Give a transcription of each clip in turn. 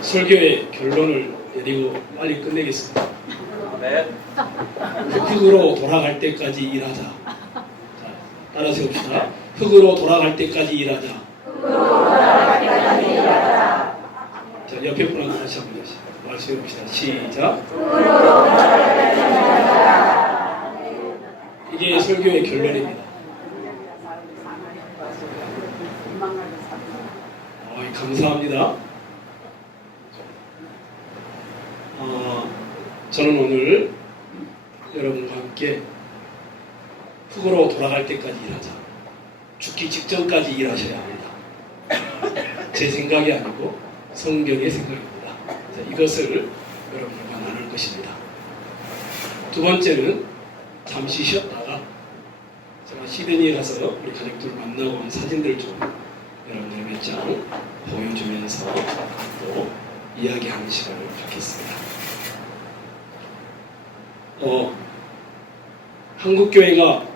설교의 결론을 내리고 빨리 끝내겠습니다. 네. 흙으로 돌아갈 때까지 일하자. 자, 따라서 해봅시다. 흙으로 돌아갈 때까지 일하자. 자, 옆에 분한테 다시 한번 말씀해봅시다. 시작. 이게 설교의 결론입니다. 감사합니다. 저는 오늘 여러분과 함께 흙으로 돌아갈 때까지 일하자. 죽기 직전까지 일하셔야 합니다. 제 생각이 아니고 성경의 생각입니다. 자, 이것을 여러분과 나눌 것입니다. 두 번째는 잠시 쉬었다가 제가 시드니에 가서 우리 가족들 만나고 온 사진들 좀 여러분들 몇 장 보여주면서 또 이야기하는 시간을 갖겠습니다. 한국 교회가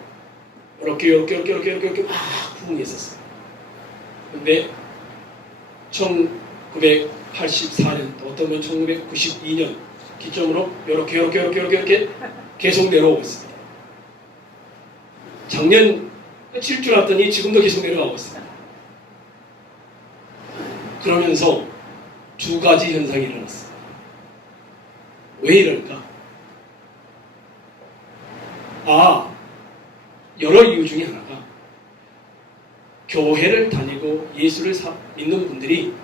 이렇게 막 부흥했었어요. 근데 1984년, 어떤 건 1992년 기점으로 이렇게 계속 내려오고 있습니다. 작년 끝일 줄 알았더니 지금도 계속 내려가고 있습니다. 그러면서 두 가지 현상이 일어났습니다. 왜 이럴까? 여러 이유 중에 하나가 교회를 다니고 예수를 믿는 분들이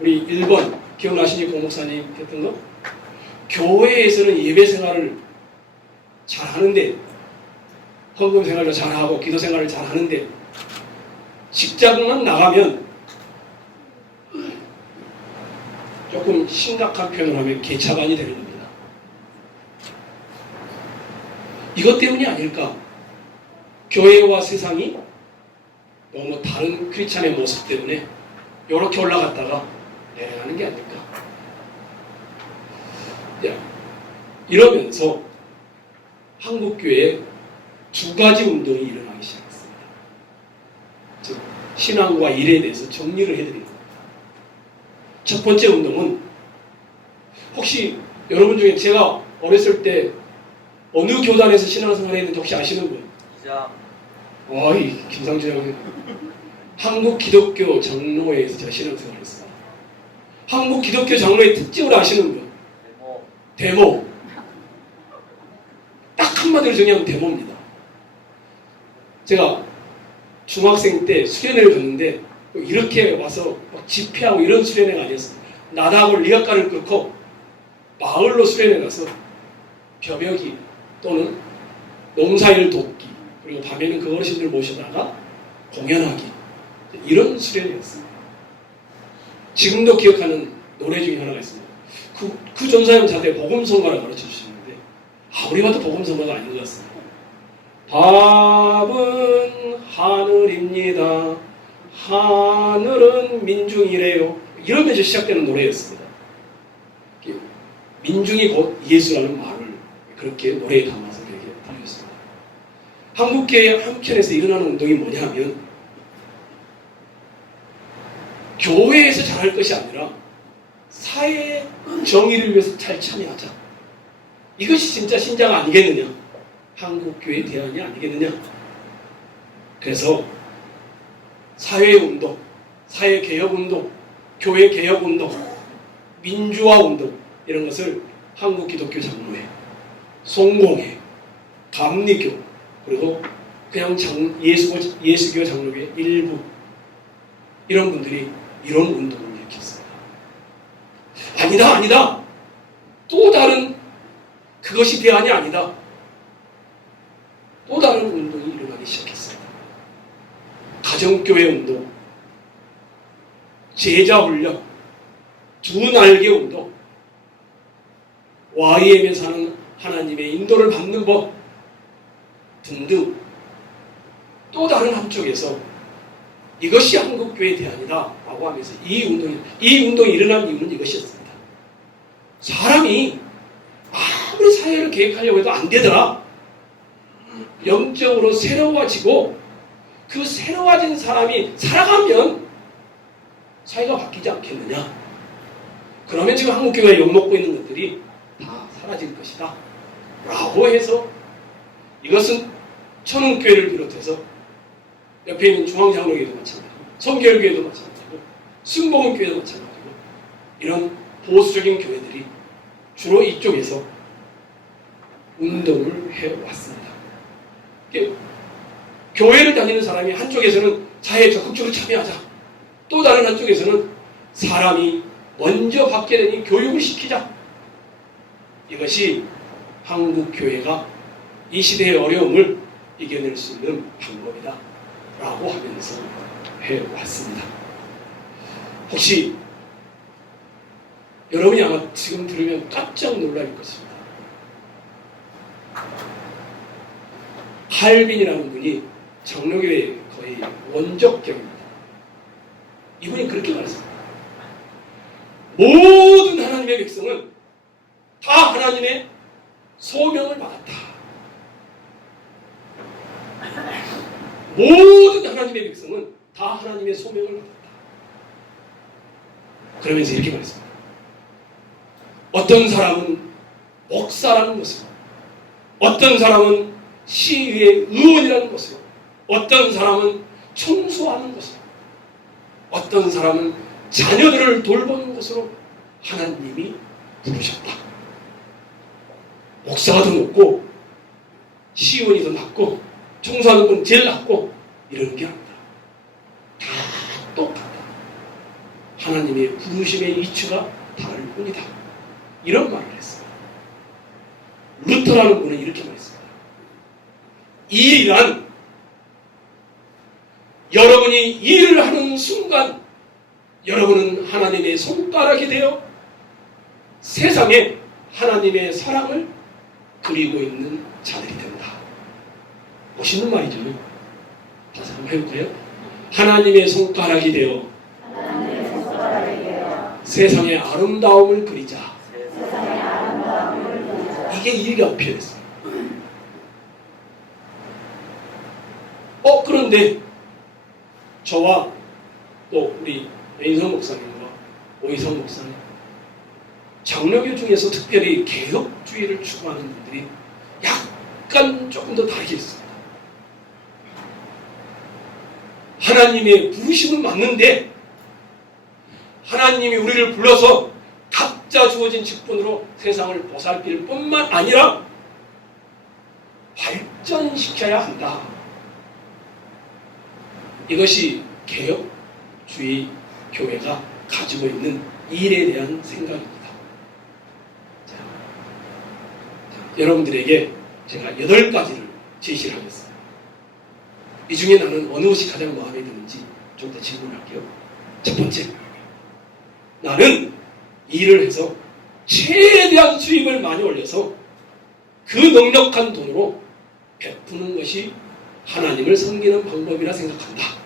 우리 1번 기억나시니 고 목사님 했던 거? 교회에서는 예배 생활을 잘 하는데 헌금 생활도 잘하고 기도 생활을 잘 하는데 직장만 나가면 조금 심각한 표현을 하면 개차반이 되는 겁니다. 이것 때문이 아닐까? 교회와 세상이 너무 다른 크리스찬의 모습 때문에 이렇게 올라갔다가 내려가는 게 아닐까? 이러면서 한국교회에 두 가지 운동이 일어나기 시작했습니다. 즉 신앙과 일에 대해서 정리를 해드리는 겁니다. 첫 번째 운동은 혹시 여러분 중에 제가 어렸을 때 어느 교단에서 신앙생활을 했는지 혹시 아시는 분? 어이, 김상주 형님. 한국 기독교 장로회에서 제가 신앙생활을 했습니다. 한국 기독교 장로회 특징을 아시는 분? 데모. 딱 한마디로 정리하면 데모입니다. 제가 중학생 때 수련회를 갔는데 이렇게 와서 막 집회하고 이런 수련회가 아니었습니다. 나다하고 리학과를 끊고 마을로 수련회 가서 벼벽이 또는 농사일 돕기, 그리고 밤에는 그 어르신들 모셔다가 공연하기, 이런 수련이었습니다. 지금도 기억하는 노래 중에 하나가 있습니다. 그 전사님 저한테 복음성가를 가르쳐 주시는데 아무리 봐도 복음성가가 아닌 것 같습니다. 밥은 하늘입니다. 하늘은 민중이래요. 이러면서 시작되는 노래였습니다. 민중이 곧 예수라는 말을 그렇게 노래에 담아서 그렇게 부르셨습니다. 한국교회 한편에서 일어나는 운동이 뭐냐면 교회에서 잘할 것이 아니라 사회의 정의를 위해서 잘 참여하자. 이것이 진짜 신자가 아니겠느냐? 한국교회의 대안이 아니겠느냐? 그래서 사회운동, 사회개혁운동, 교회개혁운동, 민주화운동 이런 것을 한국기독교 장로회, 송공회, 감리교, 그리고 그냥 예수교 장로회 일부 이런 분들이 이런 운동을 일으켰습니다. 아니다. 또 다른 그것이 대안이 아니다. 또 다른 운동이 일어나기 시작했습니다. 가정교회 운동, 제자훈련, 두 날개 운동, YM에 사는 하나님의 인도를 받는 법 등등 또 다른 한쪽에서 이것이 한국교회의 대안이다 라고 하면서 이 운동이 일어난 이유는 이것이었습니다. 사람이 아무리 사회를 계획하려고 해도 안 되더라. 영적으로 새로워지고 그 새로워진 사람이 살아가면 사회가 바뀌지 않겠느냐. 그러면 지금 한국교회가 욕먹고 있는 것들이 다 사라질 것이다 라고 해서, 이것은 천운교회를 비롯해서 옆에 있는 중앙장로교회도 마찬가지고 성결교회도 마찬가지고 순복음교회도 마찬가지고 이런 보수적인 교회들이 주로 이쪽에서 운동을 해왔습니다. 교회를 다니는 사람이 한쪽에서는 사회에 적극적으로 참여하자, 또 다른 한쪽에서는 사람이 먼저 받게 되니 교육을 시키자. 이것이 한국 교회가 이 시대의 어려움을 이겨낼 수 있는 방법이다 라고 하면서 해왔습니다. 혹시 여러분이 아마 지금 들으면 깜짝 놀랄 것입니다. 칼빈이라는 분이 장로교회의 거의 원적격입니다. 이분이 그렇게 말했습니다. 모든 하나님의 백성은 다 하나님의 소명을 받았다. 모든 하나님의 백성은 다 하나님의 소명을 받았다. 그러면서 이렇게 말했습니다. 어떤 사람은 목사라는 것으로, 어떤 사람은 시의회 의원이라는 것으로, 어떤 사람은 청소하는 것으로, 어떤 사람은 자녀들을 돌보는 것으로 하나님이 부르셨다. 목사가 더 높고 시의원이 더 낮고 청소하는 건 제일 낮고 이런 게 아니다. 다 똑같다. 하나님의 부르심의 이치가 다를 뿐이다. 이런 말을 했습니다. 루터라는 분은 이렇게 말했습니다. 일이란 여러분이 일을 하는 순간 여러분은 하나님의 손가락이 되어 세상에 하나님의 사랑을 그리고 있는 자들이 된다. 멋있는 말이죠. 다시 한번 해볼까요? 하나님의 손가락이 되어 세상의 아름다움을 그리자. 이게 일이라고 표현했어요. 그런데 저와 또 우리 배인성 목사님과 오이성 목사님, 장로교 중에서 특별히 개혁주의를 추구하는 분들이 약간 조금 더 다르게 있습니다. 하나님의 부르심은 맞는데 하나님이 우리를 불러서 각자 주어진 직분으로 세상을 보살필 뿐만 아니라 발전시켜야 한다. 이것이 개혁주의 교회가 가지고 있는 일에 대한 생각입니다. 자, 여러분들에게 제가 8가지를 제시를 하겠습니다. 이 중에 나는 어느 것이 가장 마음에 드는지 좀 더 질문할게요. 첫 번째, 나는 일을 해서 최대한 수입을 많이 올려서 그 넉넉한 돈으로 베푸는 것이 하나님을 섬기는 방법이라 생각한다.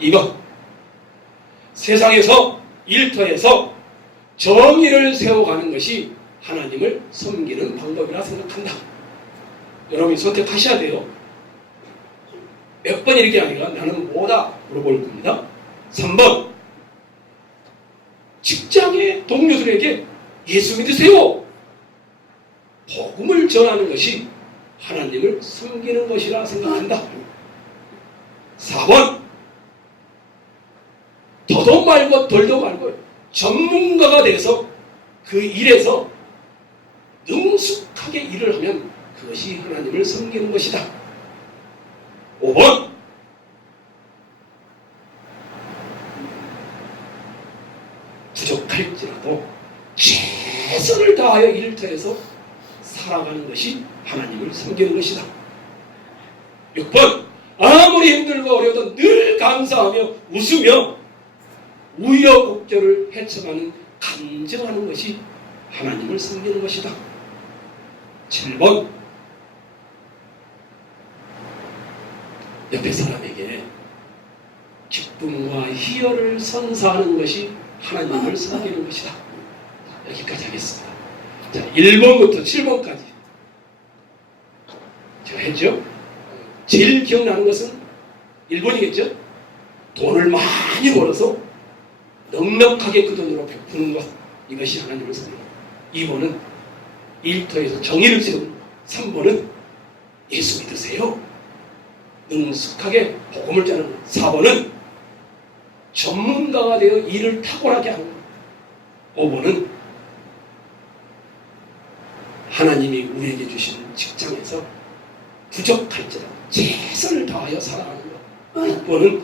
2번, 세상에서 일터에서 정의를 세워가는 것이 하나님을 섬기는 방법이라 생각한다. 여러분이 선택하셔야 돼요. 몇 번 이렇게 하니까 나는 뭐다 물어볼 겁니다. 3번, 직장의 동료들에게 예수 믿으세요. 복음을 전하는 것이 하나님을 섬기는 것이라 생각한다. 4번, 더도 말고 덜도 말고 전문가가 돼서 그 일에서 능숙하게 일을 하면 그것이 하나님을 섬기는 것이다. 5번, 부족할지라도 최선을 다하여 일터에서 살아가는 것이 하나님을 섬기는 것이다. 6번, 아무리 힘들고 어려워도 늘 감사하며 웃으며 우여곡절을 헤쳐가는 간증하는 것이 하나님을 섬기는 것이다. 7번, 옆에 사람에게 기쁨과 희열을 선사하는 것이 하나님을 섬기는 것이다. 여기까지 하겠습니다. 자, 1번부터 7번까지 제가 했죠? 제일 기억나는 것은 1번이겠죠? 돈을 많이 벌어서 넉넉하게 그 돈으로 베푸는 것, 이것이 하나님을 섬기는 것. 2번은 일터에서 정의를 세우는 것. 3번은 예수 믿으세요. 능숙하게 복음을 전하는 것. 4번은 전문가가 되어 일을 탁월하게 하는 것. 5번은 하나님이 우리에게 주신 직장에서 부족할지라도 최선을 다하여 살아가는 것. 6번은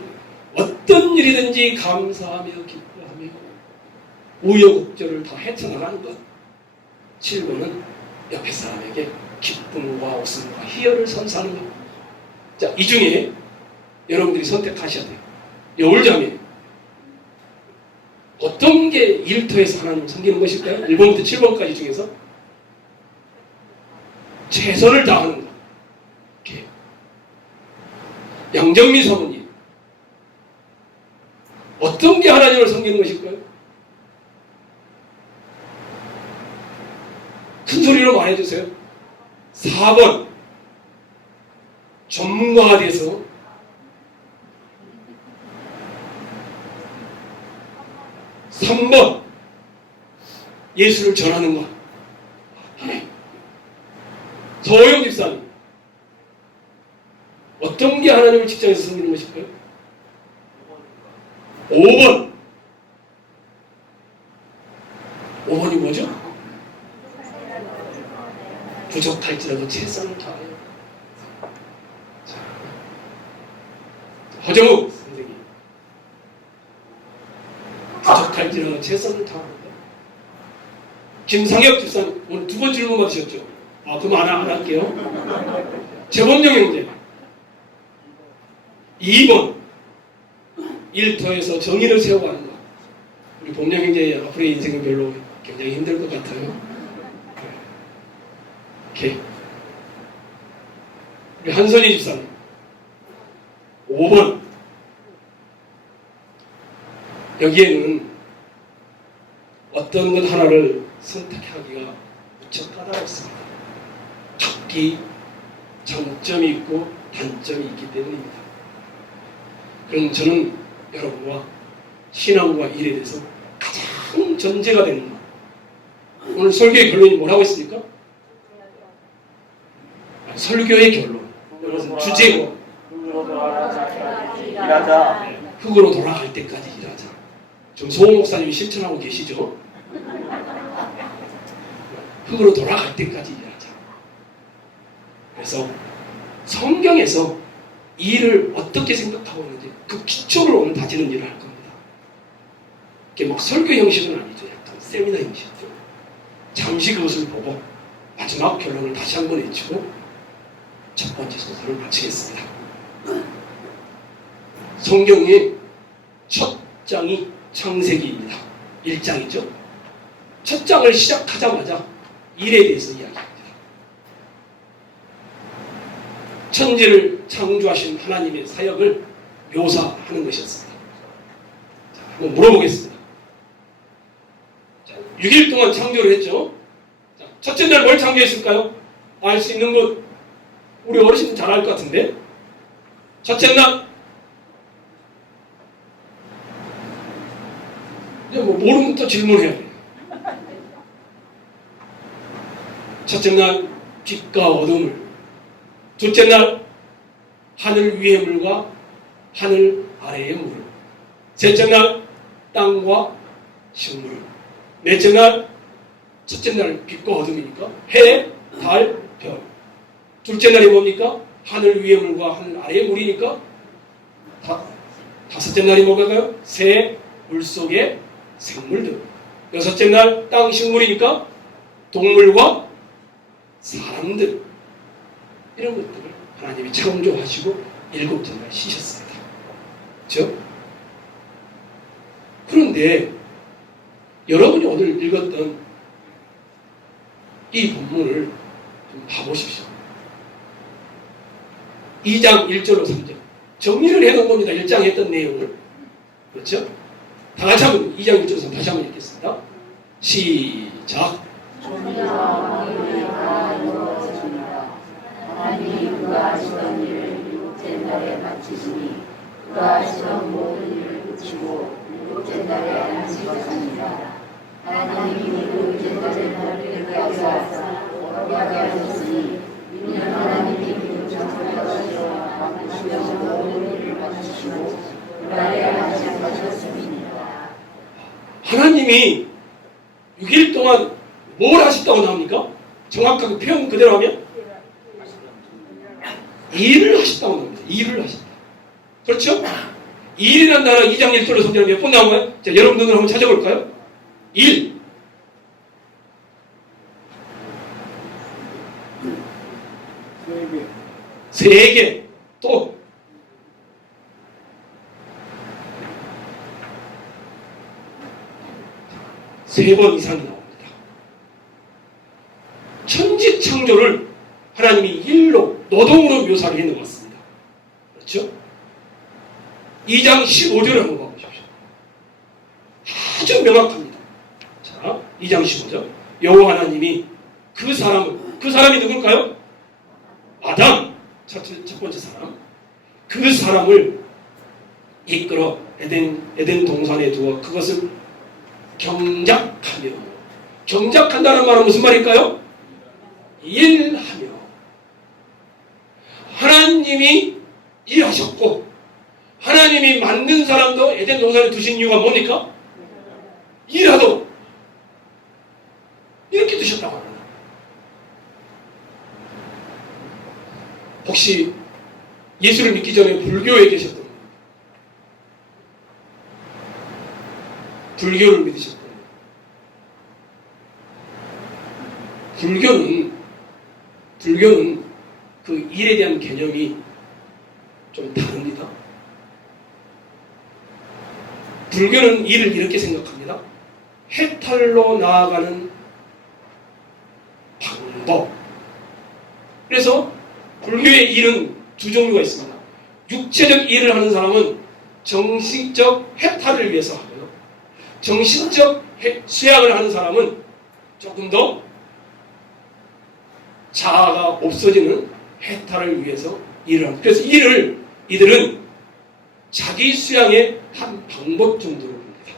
어떤 일이든지 감사하며 기뻐하며 우여곡절을 다 헤쳐나가는 것. 7번은 옆에 사람에게 기쁨과 웃음과 희열을 선사하는 것. 자, 이 중에 여러분들이 선택하셔야 돼요. 여울자매, 어떤 게 일터에서 하나님을 섬기는 것일까요? 1번부터 7번까지 중에서 최선을 다하는 것. 이렇게. 양정민 사모님, 어떤 게 하나님을 섬기는 것일까요? 큰 소리로 말해주세요. 4번, 전문가가 돼서 3번, 예수를 전하는 것. 서호영 집사님, 어떤 게 하나님을 직장에서 섬기는 것일까요? 5번. 5번이 뭐죠? 부족할지라도 최선을 다하여. 허정욱 선생님, 부족할지라도 최선을 다합니다. 김상혁 집사님, 오늘 2번 질문 받으셨죠? 그럼 안 할게요. 재범정 형제, 2번, 일터에서 정의를 세워가는 것. 우리 범정 형제 앞으로의 인생은 별로 굉장히 힘들 것 같아요. 이렇게. 우리 한선희 집사님, 5번. 여기에는 어떤 것 하나를 선택하기가 무척 까다롭습니다. 특히 장점이 있고 단점이 있기 때문입니다. 그럼 저는 여러분과 신앙과 일에 대해서 가장 전제가 되는 것. 오늘 설교의 결론이 뭐라고 했습니까? 설교의 결론. 이것은 주제고, 흙으로 돌아갈 때까지 일하자. 지금 소호 목사님이 실천하고 계시죠? 흙으로 돌아갈 때까지 일하자. 그래서 성경에서 일을 어떻게 생각하고 있는지 그 기초를 오늘 다지는 일을 할 겁니다. 이게 막 설교 형식은 아니죠. 약간 세미나 형식이죠. 잠시 그것을 보고 마지막 결론을 다시 한번 외치고 첫 번째 소설을 마치겠습니다. 성경의 첫 장이 창세기입니다. 1장이죠. 첫 장을 시작하자마자 일에 대해서 이야기합니다. 천지를 창조하신 하나님의 사역을 묘사하는 것이었습니다. 자, 한번 물어보겠습니다. 자, 6일 동안 창조를 했죠. 자, 첫째 날 뭘 창조했을까요? 알 수 있는 분, 우리 어르신들 잘 알 것 같은데. 첫째 날, 이제 뭐 모르면 또 질문해야 돼요. 첫째 날, 빛과 어둠을. 둘째 날, 하늘 위의 물과 하늘 아래의 물을. 셋째 날, 땅과 식물을. 넷째 날, 첫째 날 빛과 어둠이니까 해, 달, 별. 둘째 날이 뭡니까? 하늘 위의 물과 하늘 아래의 물이니까 다섯째 날이 뭐가요? 새, 물속의 생물들. 여섯째 날 땅 식물이니까 동물과 사람들. 이런 것들을 하나님이 창조하시고 일곱째 날 쉬셨습니다. 그렇죠? 그런데 여러분이 오늘 읽었던 이 본문을 좀 봐보십시오. 2장 1절로 3절. 정리를 해놓은 겁니다. 1장 했던 내용을. 그렇죠? 다 같이 한번 2장 1절로 3절 다시 한번 읽겠습니다. 시작. 하나님이 그가 하시던 일을 일곱째 날에 마치시니 그가 하시던 모든 일을 그치고 일곱째 달에 안식하시니라. 하나님이 그 일곱째 달을 끝까지 하사 거룩하게 하셨으니 이는 하나님이 그 창조하시어 만드시던 모든 일을 마치시고 그날에 안식하셨습니다. 하나님이 6일 동안 뭘 하셨다고 나옵니까? 정확하게 표현 그대로 하면 일을 하셨다고 나옵니다. 일을 하셨다. 그렇죠? 일이라는 단어 2장 1절로 성경에 몇 번 나온 거예요? 자, 여러분 눈으로 한번 찾아볼까요? 일. 세 개. 또 세 번 이상이 나옵니다. 천지 창조를 하나님이 일로 노동으로 묘사를 해놓았습니다. 그렇죠? 2장 15절을 한번 봐보십시오. 아주 명확합니다. 자, 2장 15절. 여호와 하나님이 그 사람이 누굴까요? 아담, 첫 번째 사람. 그 사람을 이끌어 에덴 동산에 두어 그것을 경작하며. 경작한다는 말은 무슨 말일까요? 일하며. 하나님이 일하셨고 하나님이 만든 사람도 에덴 동산에 두신 이유가 뭡니까? 일하도록 이렇게 두셨다고 합니다. 혹시 예수를 믿기 전에 불교에 계셨던 분, 불교를 믿으셨던 분, 불교는 그 일에 대한 개념이 좀 다릅니다. 불교는 일을 이렇게 생각합니다. 해탈로 나아가는 방법. 그래서 불교의 일은 두 종류가 있습니다. 육체적 일을 하는 사람은 정신적 해탈을 위해서 하고요. 정신적 수양을 하는 사람은 조금 더 자아가 없어지는 해탈을 위해서 일을 합니다. 그래서 이들은 자기 수양의 한 방법 정도로 봅니다.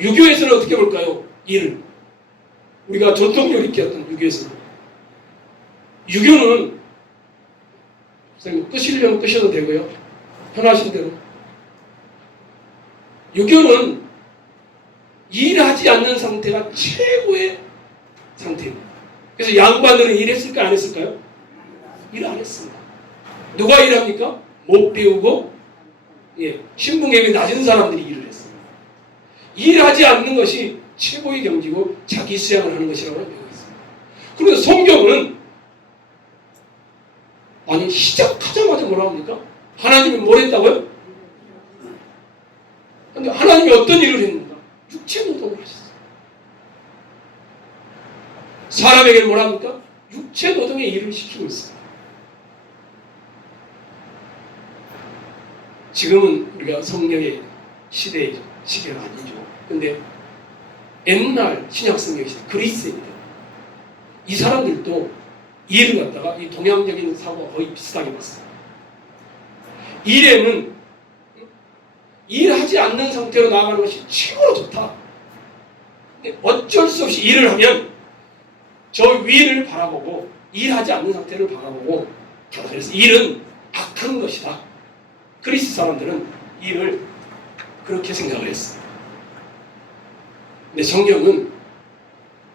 유교에서는 어떻게 볼까요? 일을. 우리가 전통적으로 익혔던 유교에서는. 유교는 선생님 끄시려면 끄셔도 되고요. 편하신 대로. 유교는 일하지 않는 상태가 최고의 상태입니다. 그래서 양반들은 일했을까요? 안 했을까요? 일 안 했습니다. 누가 일합니까? 못 배우고 신분계급이 낮은 사람들이 일을 했습니다. 일하지 않는 것이 최고의 경지고 자기 수양을 하는 것이라고 배우고 있습니다. 그런데 성경은 아니 시작하자마자 뭐라 합니까? 하나님이 뭘 했다고요? 근데 하나님이 어떤 일을 했는가? 육체 노동을 하셨어요. 사람에게 뭐라 합니까? 육체 노동의 일을 시키고 있습니다. 지금은 우리가 성경의 시대의 시계가 아니죠. 근데 옛날 신약 성경 시대 그리스입니다. 이 사람들도 일을 갖다가 이 동양적인 사고가 거의 비슷하게 봤어요. 일에는 일하지 않는 상태로 나아가는 것이 최고로 좋다. 근데 어쩔 수 없이 일을 하면 저 위를 바라보고 일하지 않는 상태를 바라보고 그래서 일은 악한 것이다. 그리스 사람들은 일을 그렇게 생각을 했어요. 근데 성경은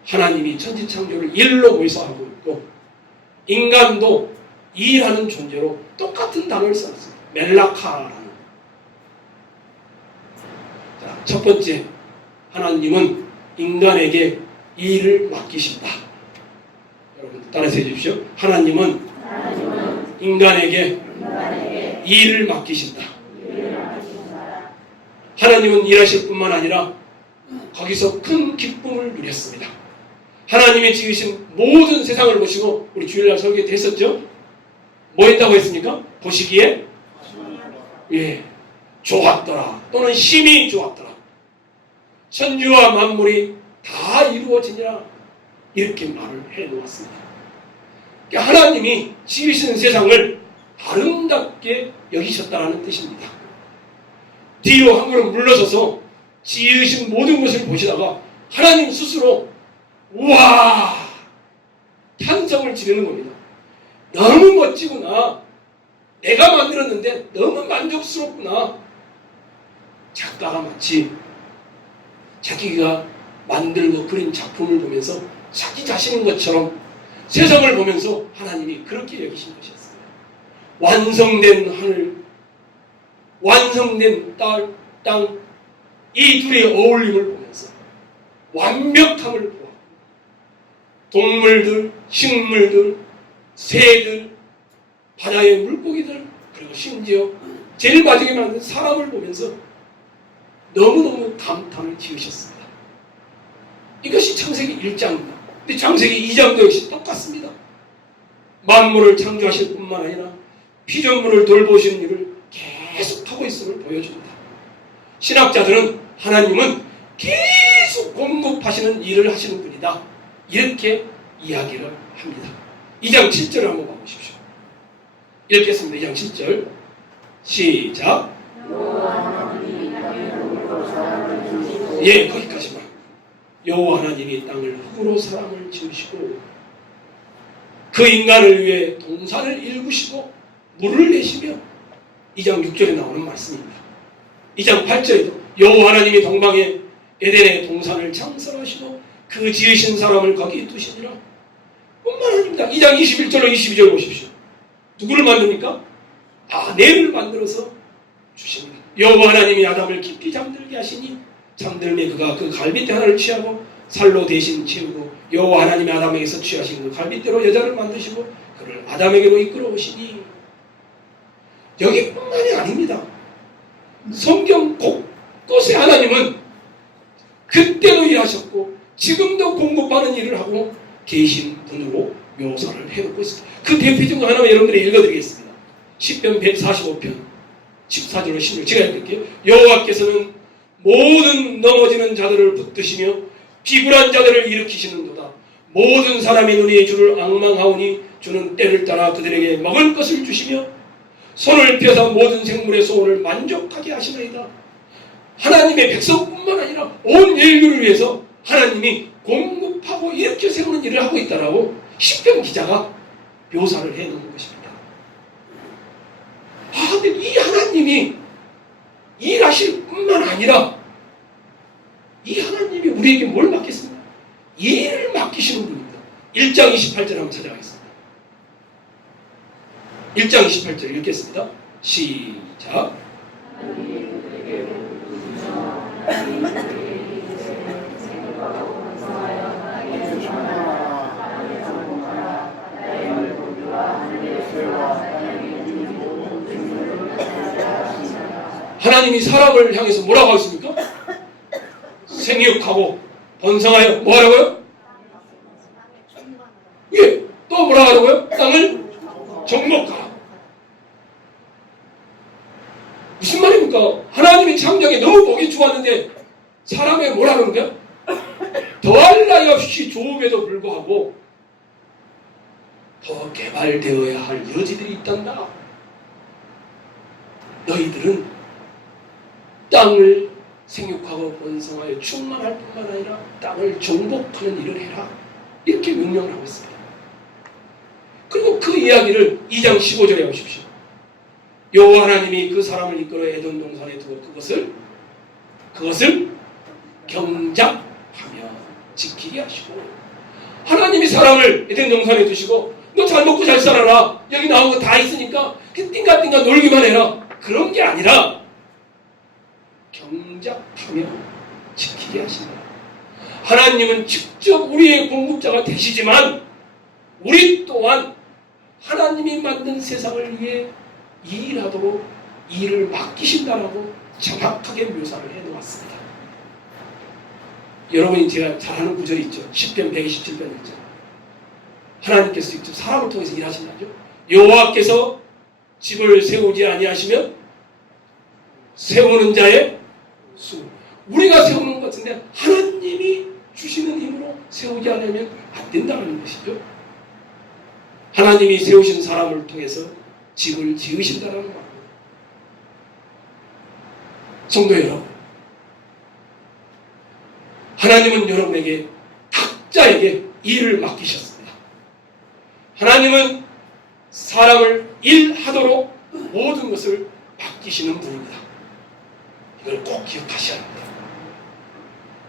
하나님이 천지창조를 일로 묘사하고 있고 인간도 일하는 존재로 똑같은 단어를 썼습니다. 멜라카라는. 자, 첫 번째, 하나님은 인간에게 일을 맡기신다. 여러분 따라서 해주십시오. 하나님은 인간에게 일을 맡기신다. 하나님은 일하실 뿐만 아니라 거기서 큰 기쁨을 누렸습니다. 하나님이 지으신 모든 세상을 보시고 우리 주일날 설교 때 했었죠? 뭐 했다고 했습니까? 보시기에 좋았더라 또는 심히 좋았더라. 천지와 만물이 다 이루어지니라 이렇게 말을 해놓았습니다. 그러니까 하나님이 지으신 세상을 아름답게 여기셨다는 뜻입니다. 뒤로 한 걸음 물러서서 지으신 모든 것을 보시다가 하나님 스스로 우와 탄성을 지르는 겁니다. 너무 멋지구나. 내가 만들었는데 너무 만족스럽구나. 작가가 마치 자기가 만들고 그린 작품을 보면서 자기 자신인 것처럼 세상을 보면서 하나님이 그렇게 여기신 것이었어요. 완성된 하늘, 완성된 땅, 이 둘의 어울림을 보면서 완벽함을 보았고 동물들, 식물들, 새들, 바다의 물고기들, 그리고 심지어 제일 마지막에 만든 사람을 보면서 너무너무 감탄을 지으셨습니다. 이것이 창세기 1장입니다. 근데 창세기 2장도 역시 똑같습니다. 만물을 창조하실 뿐만 아니라 피조물을 돌보시는 일을 계속하고 있음을 보여줍니다. 신학자들은 하나님은 계속 공급하시는 일을 하시는 분이다. 이렇게 이야기를 합니다. 2장 7절을 한번 봐보십시오. 읽겠습니다. 2장 7절 시작. 예, 거기까지만. 여호와 하나님이 땅을 흙으로 사람을 지으시고 그 인간을 위해 동산을 일구시고 물을 내시며 2장 6절에 나오는 말씀입니다. 2장 8절에도 여호와 하나님이 동방에 에덴의 동산을 창설하시고 그 지으신 사람을 거기 두시니라. 뿐만 아닙니다. 2장 21절로 22절 보십시오. 누구를 만듭니까? 아내를 만들어서 주십니다. 여호와 하나님이 아담을 깊이 잠들게 하시니 잠들매 그가 그 갈빗대 하나를 취하고 살로 대신 채우고 여호와 하나님이 아담에게서 취하신 그 갈빗대로 여자를 만드시고 그를 아담에게로 이끌어 오시니 여기뿐만이 아닙니다. 성경 곳곳에 하나님은 그때도 일하셨고 지금도 공급하는 일을 하고 계신 분으로 묘사를 해놓고 있습니다. 그 대표적인 하나만 여러분들이 읽어드리겠습니다. 시편 145편 14절로 16절 제가 읽을게요. 여호와께서는 모든 넘어지는 자들을 붙드시며 비굴한 자들을 일으키시는도다. 모든 사람의 눈이 주를 앙망하오니 주는 때를 따라 그들에게 먹을 것을 주시며 손을 펴서 모든 생물의 소원을 만족하게 하시나이다. 하나님의 백성뿐만 아니라 온 인류를 위해서 하나님이 공급하고 이렇게 세우는 일을 하고 있다라고 시편 기자가 묘사를 해놓은 것입니다. 근데 이 하나님이 일하실 뿐만 아니라 이 하나님이 우리에게 뭘 맡겼습니까? 일을 맡기시는 분입니다. 1장 28절 한번 찾아가겠습니다. 1장 28절 읽겠습니다. 시작. 하나님이 사람을 향해서 뭐라고 하십니까? 생육하고 번성하여 뭐 하라고요? 예, 또 뭐라고 하라고요? 땅을 정복하라. 무슨 말입니까? 하나님이 창조에 너무 보기 좋았는데 사람에 뭐라는 거야? 더할 나위 없이 좋음에도 불구하고 더 개발되어야 할 여지들이 있단다. 너희들은 땅을 생육하고 번성하여 충만할 뿐만 아니라 땅을 정복하는 일을 해라. 이렇게 명령을 하고 있습니다. 그리고 그 이야기를 2장 15절에 보십시오. 여호와 하나님이 그 사람을 이끌어 에덴 동산에 두고 그것을 경작하며 지키게 하시고 하나님이 사람을 에덴 동산에 두시고 너 잘 먹고 잘 살아라. 여기 나온 거 다 있으니까 띵가띵가 놀기만 해라. 그런 게 아니라 경작하며 지키게 하신다. 하나님은 직접 우리의 공급자가 되시지만 우리 또한 하나님이 만든 세상을 위해 일하도록 일을 맡기신다라고 정확하게 묘사를 해놓았습니다. 여러분이 제가 잘 아는 구절이 있죠. 10편 127편 있죠. 하나님께서 직접 사람을 통해서 일하신다죠. 여호와께서 집을 세우지 아니하시면 세우는 자의 수. 우리가 세우는 것 같은데 하나님이 주시는 힘으로 세우지 않으면 안 된다는 것이죠. 하나님이 세우신 사람을 통해서 집을 지으신다라는 말입니다. 성도 여러분, 하나님은 여러분에게 각자에게 일을 맡기셨습니다. 하나님은 사람을 일하도록 모든 것을 맡기시는 분입니다. 이걸 꼭 기억하셔야 합니다.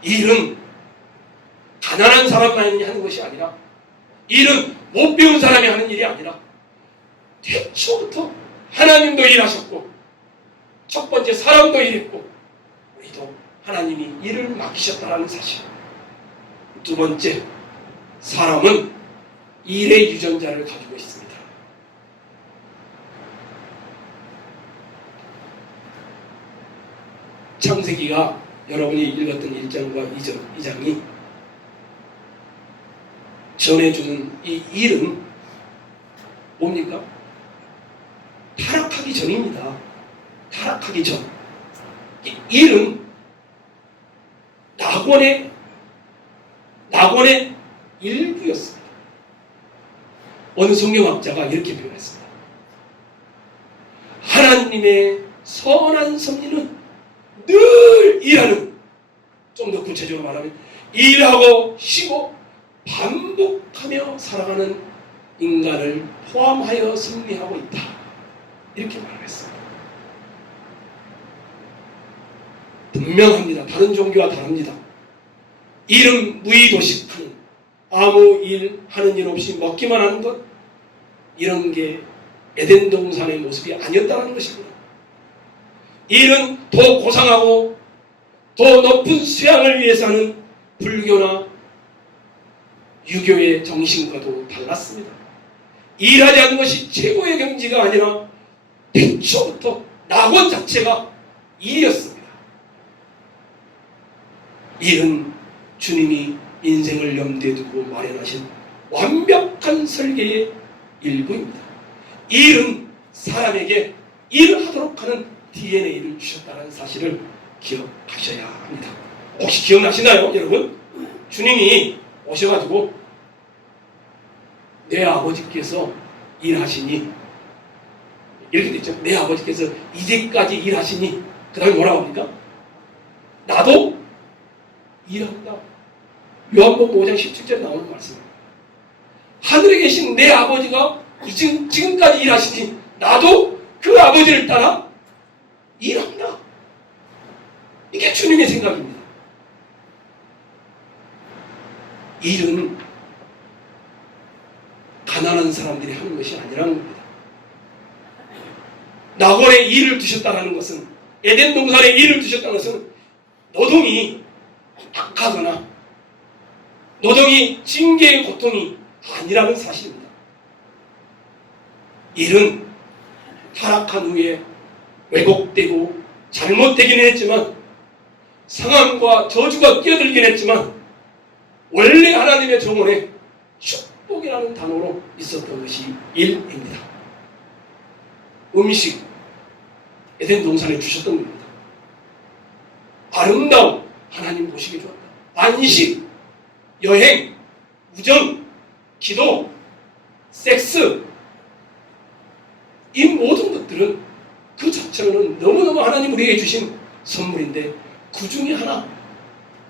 일은 가난한 사람만이 하는 것이 아니라, 일은 못 배운 사람이 하는 일이 아니라 태초부터 하나님도 일하셨고 첫 번째 사람도 일했고 우리도 하나님이 일을 맡기셨다는 사실. 두 번째, 사람은 일의 유전자를 가지고 있습니다. 창세기가 여러분이 읽었던 1장과 2장이 전해주는 이 일은 뭡니까? 타락하기 전입니다. 타락하기 전. 이 일은 낙원의 일부였습니다. 어느 성경학자가 이렇게 표현했습니다. 하나님의 선한 섭리는 늘 일하는, 좀 더 구체적으로 말하면 일하고 쉬고 반복하며 살아가는 인간을 포함하여 섭리하고 있다. 이렇게 말했습니다. 분명합니다. 다른 종교와 다릅니다. 일은 무의도식하는, 아무 일 하는 일 없이 먹기만 하는 것, 이런 게 에덴 동산의 모습이 아니었다는 것입니다. 일은 더 고상하고 더 높은 수양을 위해서 하는 불교나 유교의 정신과도 달랐습니다. 일하지 않는 것이 최고의 경지가 아니라 태초부터 낙원 자체가 일이었습니다. 일은 주님이 인생을 염두에 두고 마련하신 완벽한 설계의 일부입니다. 일은 사람에게 일하도록 하는 DNA를 주셨다는 사실을 기억하셔야 합니다. 혹시 기억나시나요, 여러분? 주님이 오셔가지고 내 아버지께서 일하시니, 이렇게 됐죠. 내 아버지께서 이제까지 일하시니, 그 다음에 뭐라고 합니까? 나도 일한다. 요한복음 5장 17절에 나오는 말씀입니다. 하늘에 계신 내 아버지가 지금까지 일하시니 나도 그 아버지를 따라 일한다. 이게 주님의 생각입니다. 일은 가난한 사람들이 하는 것이 아니라는 겁니다. 낙원에 일을 두셨다는 것은, 에덴 동산에 일을 두셨다는 것은 노동이 악하거나 노동이 징계의 고통이 아니라는 사실입니다. 일은 타락한 후에 왜곡되고 잘못되기는 했지만, 상함과 저주가 끼어들긴 했지만, 원래 하나님의 정원에 축복이라는 단어로 있었던 것이 일입니다. 음식, 에덴 동산에 주셨던 겁니다. 아름다움, 하나님 보시기 좋았다. 안식, 여행, 우정, 기도, 섹스, 이 모든 것들은 그 자체로는 너무너무 하나님 우리에게 주신 선물인데, 그 중에 하나,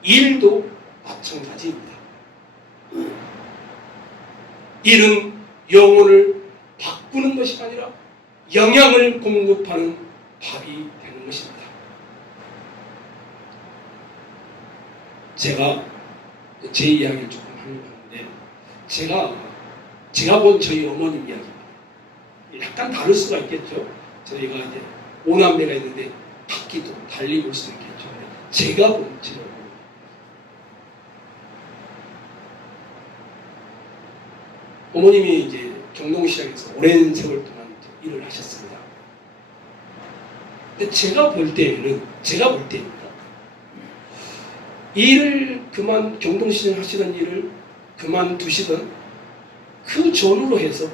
일도 마찬가지입니다. 일은 영혼을 바꾸는 것이 아니라 영양을 공급하는 밥이 되는 것입니다. 제가 제 이야기를 조금 하려고 하는데, 제가 본 저희 어머님 이야기입니다. 약간 다를 수가 있겠죠. 저희가 이제 5남매가 있는데 각기 또 달리 볼 수도 있겠죠. 제가 본 제 어머님, 어머님이 이제 경동시장에서 오랜 세월 동안 일을 하셨습니다. 근데 제가 볼 때입니다. 일을 경동시장 하시던 일을 그만두시던 그 전후로 해서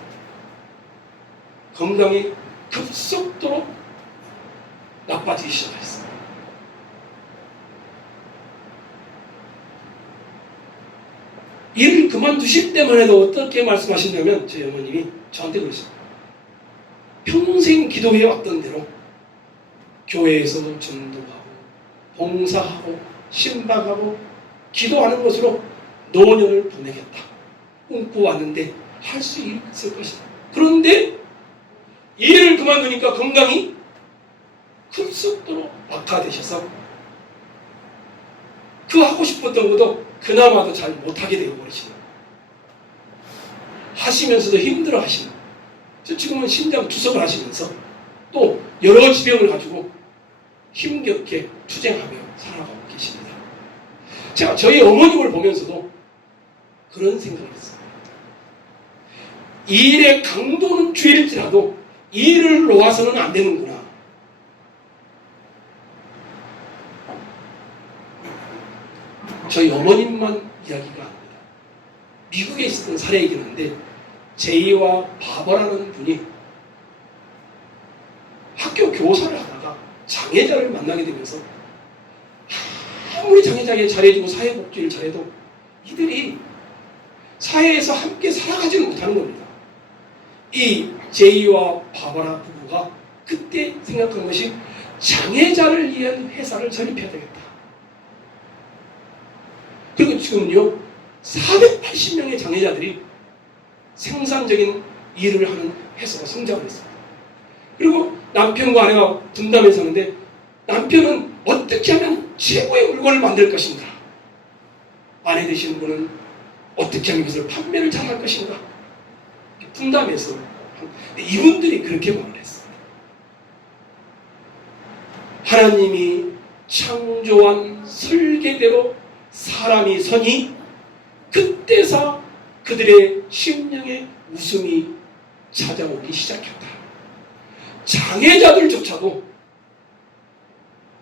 건강이 급속도로 나빠지기 시작했습니다. 일을 그만두실 때만 해도 어떻게 말씀하시냐면, 저희 어머님이 저한테 그러셨어요. 평생 기도해 왔던 대로 교회에서 전도하고 봉사하고 신방하고 기도하는 것으로 노년을 보내겠다 꿈꿔왔는데 할 수 있을 것이다. 그런데 일을 그만두니까 건강이 급속도로 악화되셔서 그 하고 싶었던 것도 그나마도 잘 못하게 되어버리시는, 하시면서도 힘들어 하시는, 지금은 심장 투석을 하시면서 또 여러 지병을 가지고 힘겹게 투쟁하며 살아가고 계십니다. 제가 저희 어머님을 보면서도 그런 생각을 했습니다. 일의 강도는 주일지라도 일을 놓아서는 안 되는구나. 저희 어머님만 이야기가 아닙니다. 미국에 있었던 사례이긴 한데 제이와 바버라는 분이 학교 교사를 하다가 장애자를 만나게 되면서 아무리 장애자에게 잘해주고 사회복지를 잘해도 이들이 사회에서 함께 살아가지는 못하는 겁니다. 이 제이와 바버라 부부가 그때 생각한 것이 장애자를 위한 회사를 설립해야 되겠다. 그리고 지금요 480명의 장애자들이 생산적인 일을 하는 회사가 성장을 했습니다. 그리고 남편과 아내가 분담해 사는데 남편은 어떻게 하면 최고의 물건을 만들 것인가, 아내 되시는 분은 어떻게 하면 그것을 판매를 잘할 것인가 분담해서 이분들이 그렇게 말을 했습니다. 하나님이 창조한 설계대로 사람이 서니 그때서 그들의 심령에 웃음이 찾아오기 시작했다. 장애자들조차도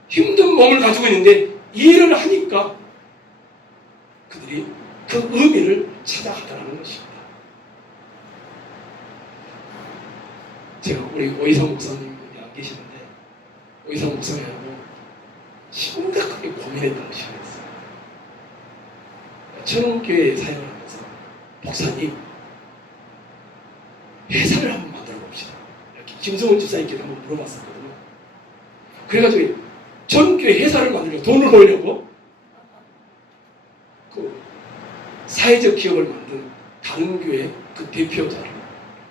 힘든 몸을 가지고 있는데 일을 하니까 그들이 그 의미를 찾아가더라는 것입니다. 제가 우리 오이성 목사님이 안 계시는데 오이성 목사님하고 심각하게 고민했던 시간이 있어요. 천원교회 사역을 하면서 목사님 회사를 한번 만들어 봅시다. 이렇게 김성훈 집사님께도 한번 물어봤었거든요. 그래가지고 전교회 회사를 만들려고 돈을 모으려고 그 사회적 기업을 만든 다른 교회 그 대표자를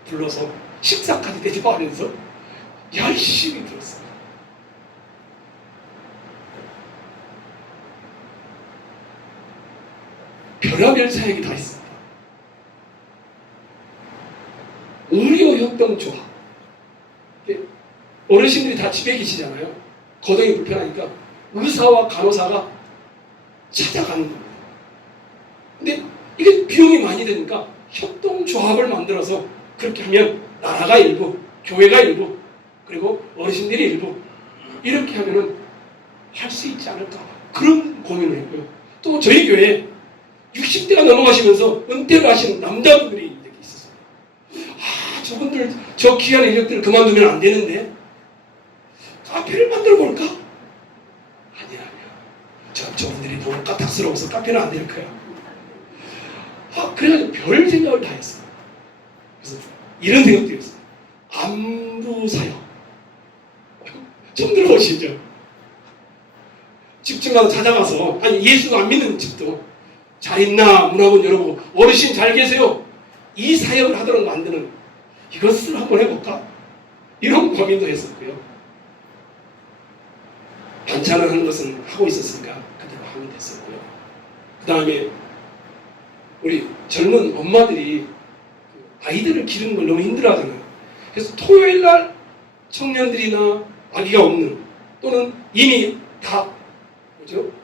불러서 식사까지 대접하면서 열심히 들었습니다. 별의별 사역이 다 있습니다. 의료협동조합, 어르신들이 다 집에 계시잖아요. 거동이 불편하니까 의사와 간호사가 찾아가는 겁니다. 근데 이게 비용이 많이 드니까 협동조합을 만들어서 그렇게 하면 나라가 일부, 교회가 일부, 그리고 어르신들이 일부 이렇게 하면은 할 수 있지 않을까, 그런 고민을 했고요. 또 저희 교회에 60대가 넘어가시면서 은퇴를 하시는 남자분들이 이렇게 있었어요. 저분들 저 귀한 인력들을 그만두면 안 되는데 카페를 만들어 볼까? 아니야. 저분들이 너무 까딱스러워서 카페는 안 될 거야. 그래가지고 별 생각을 다 했어요. 그래서 이런 생각도 했어요. 안부사역. 처음 들어보시죠? 집집 가서 찾아가서, 아니 예수도 안 믿는 집도 잘 있나 문화문 열어보고 어르신 잘 계세요. 이 사역을 하도록 만드는 이것을 한번 해볼까? 이런 고민도 했었고요. 반찬을 하는 것은 하고 있었으니까 그대로 하면 됐었고요. 그 다음에 우리 젊은 엄마들이 아이들을 기르는 걸 너무 힘들어하잖아요. 그래서 토요일날 청년들이나 아기가 없는 또는 이미 다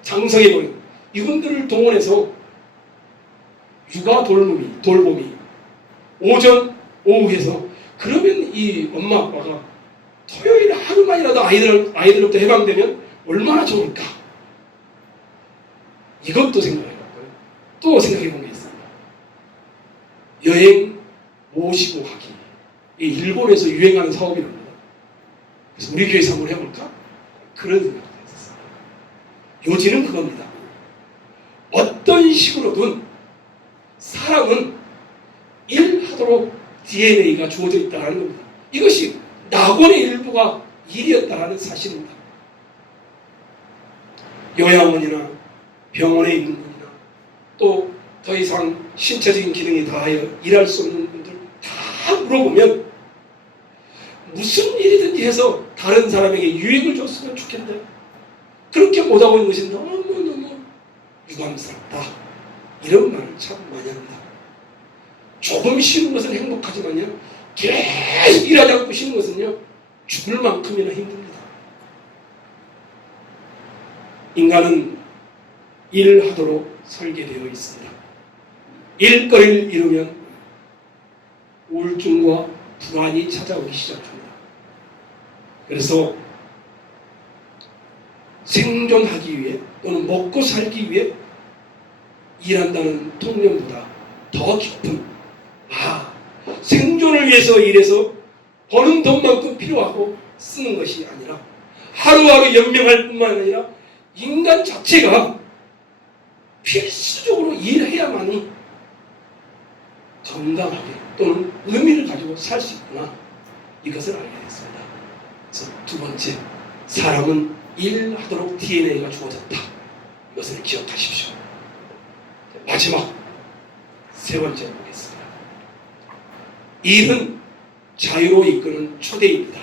장성해버린 이분들을 동원해서 육아 돌봄이 오전 오후 해서, 그러면 이 엄마 아빠가 토요일 하루만이라도 아이들로부터 해방되면 얼마나 좋을까. 이것도 생각해봤고요. 또 생각해본 게 있습니다. 여행 모시고 가기. 이 일본에서 유행하는 사업이랍니다. 그래서 우리 교회에서 한번 해볼까? 그런 생각도 했었습니다. 요지는 그겁니다. 어떤 식으로든 사람은 일하도록 DNA가 주어져 있다는 겁니다. 이것이 낙원의 일부가 일이었다라는 사실입니다. 요양원이나 병원에 있는 분이나 또 더 이상 신체적인 기능이 다하여 일할 수 없는 분들 다 물어보면 무슨 일이든지 해서 다른 사람에게 유익을 줬으면 좋겠는데 그렇게 못하고 있는 것이 너무너무 유감스럽다. 이런 말을 참 많이 합니다. 조금 쉬는 것은 행복하지만요, 계속 일하지 않고 쉬는 것은요, 죽을 만큼이나 힘듭니다. 인간은 일하도록 설계되어 있습니다. 일거리를 잃으면 우울증과 불안이 찾아오기 시작합니다. 그래서 생존하기 위해 또는 먹고 살기 위해 일한다는 통념보다 더 깊은 생존을 위해서 일해서 버는 돈만큼 필요하고 쓰는 것이 아니라 하루하루 연명할 뿐만 아니라 인간 자체가 필수적으로 일해야만이 건강하게 또는 의미를 가지고 살 수 있구나, 이것을 알게 됐습니다. 그래서 두 번째, 사람은 일하도록 DNA가 주어졌다. 이것을 기억하십시오. 마지막 세 번째 보겠습니다. 일은 자유로 이끄는 초대입니다.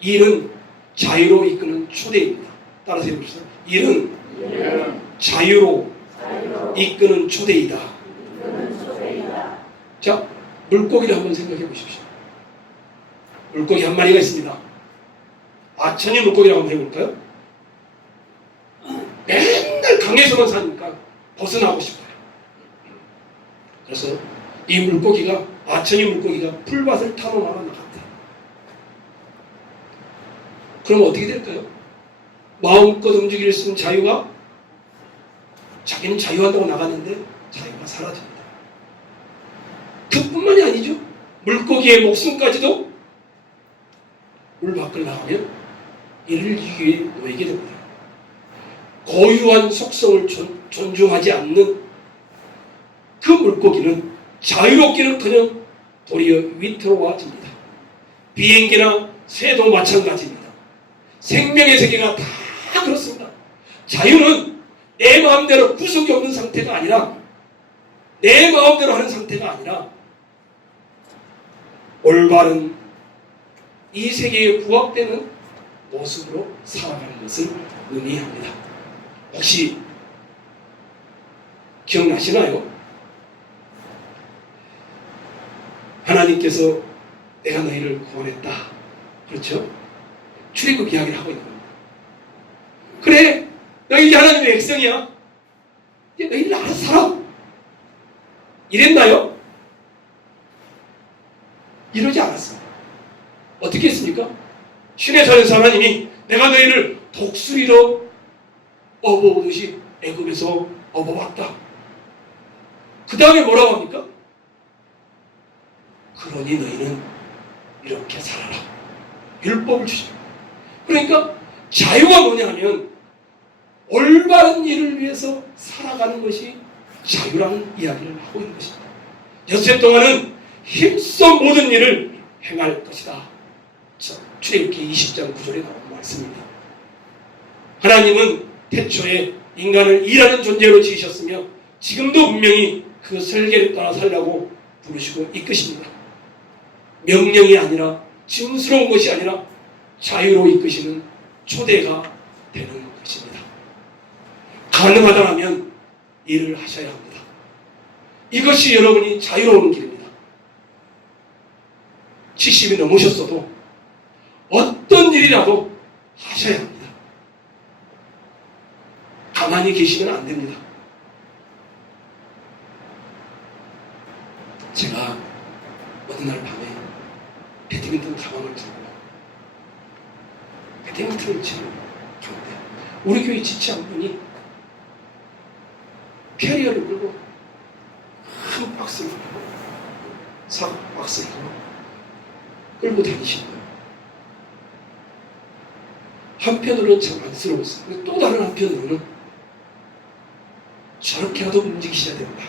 일은 자유로 이끄는 초대입니다. 따라서 해봅시다. 일은 자유로 이끄는 초대이다. 자, 물고기를 한번 생각해 보십시오. 물고기 한 마리가 있습니다. 아천이 물고기라고 한번 해볼까요? 맨날 강에서만 사니까 벗어나고 싶어요. 그래서 이 물고기가, 아천이 물고기가 풀밭을 타러 나갔대요. 그럼 어떻게 될까요? 마음껏 움직일 수 있는 자유가, 자기는 자유한다고 나갔는데 자유가 사라집니다. 그뿐만이 아니죠. 물고기의 목숨까지도 물 밖을 나가면 이를 이기기 위해 놓이게 됩니다. 고유한 속성을 존중하지 않는 그 물고기는 자유롭기는커녕 도리어 위태로워집니다. 비행기나 새도 마찬가지입니다. 생명의 세계가 다 그렇습니다. 자유는 내 마음대로 구속이 없는 상태가 아니라, 내 마음대로 하는 상태가 아니라 올바른 이 세계에 부합되는 모습으로 살아가는 것을 의미합니다. 혹시 기억나시나요? 하나님께서 내가 너희를 구원했다. 그렇죠? 출애굽 이야기를 하고 있는 겁니다. 그래, 너희 이제 하나님의 백성이야. 이제 너희는 알아서 살아. 이랬나요? 이러지 않았습니다. 어떻게 했습니까? 신의 산에서 하나님이 내가 너희를 독수리로 업어오듯이 애굽에서 업어왔다. 그 다음에 뭐라고 합니까? 그러니 너희는 이렇게 살아라. 율법을 주십니다. 그러니까 자유가 뭐냐 하면 올바른 일을 위해서 살아가는 것이 자유라는 이야기를 하고 있는 것입니다. 6해 동안은 힘써 모든 일을 행할 것이다. 출애굽기 20장 9절에 나오는 말씀입니다. 하나님은 태초에 인간을 일하는 존재로 지으셨으며 지금도 분명히 그 설계를 따라 살라고 부르시고 이끄십니다. 명령이 아니라, 짐스러운 것이 아니라 자유로 이끄시는 초대가 되는 것입니다. 가능하다면 일을 하셔야 합니다. 이것이 여러분이 자유로운 길입니다. 70이 넘으셨어도 어떤 일이라도 하셔야 합니다. 가만히 계시면 안 됩니다. 제가 어느 날 밤에 배드민턴 가방을 들고 배드민턴을 치러 가는데 우리 교회 지치 한 분이 캐리어를 끌고 큰 박스를 끌고 사각 박스를 끌고 다니시는 거예요. 한편으로는 참 안쓰러웠어요. 또 다른 한편으로는 저렇게라도 움직이셔야 된다.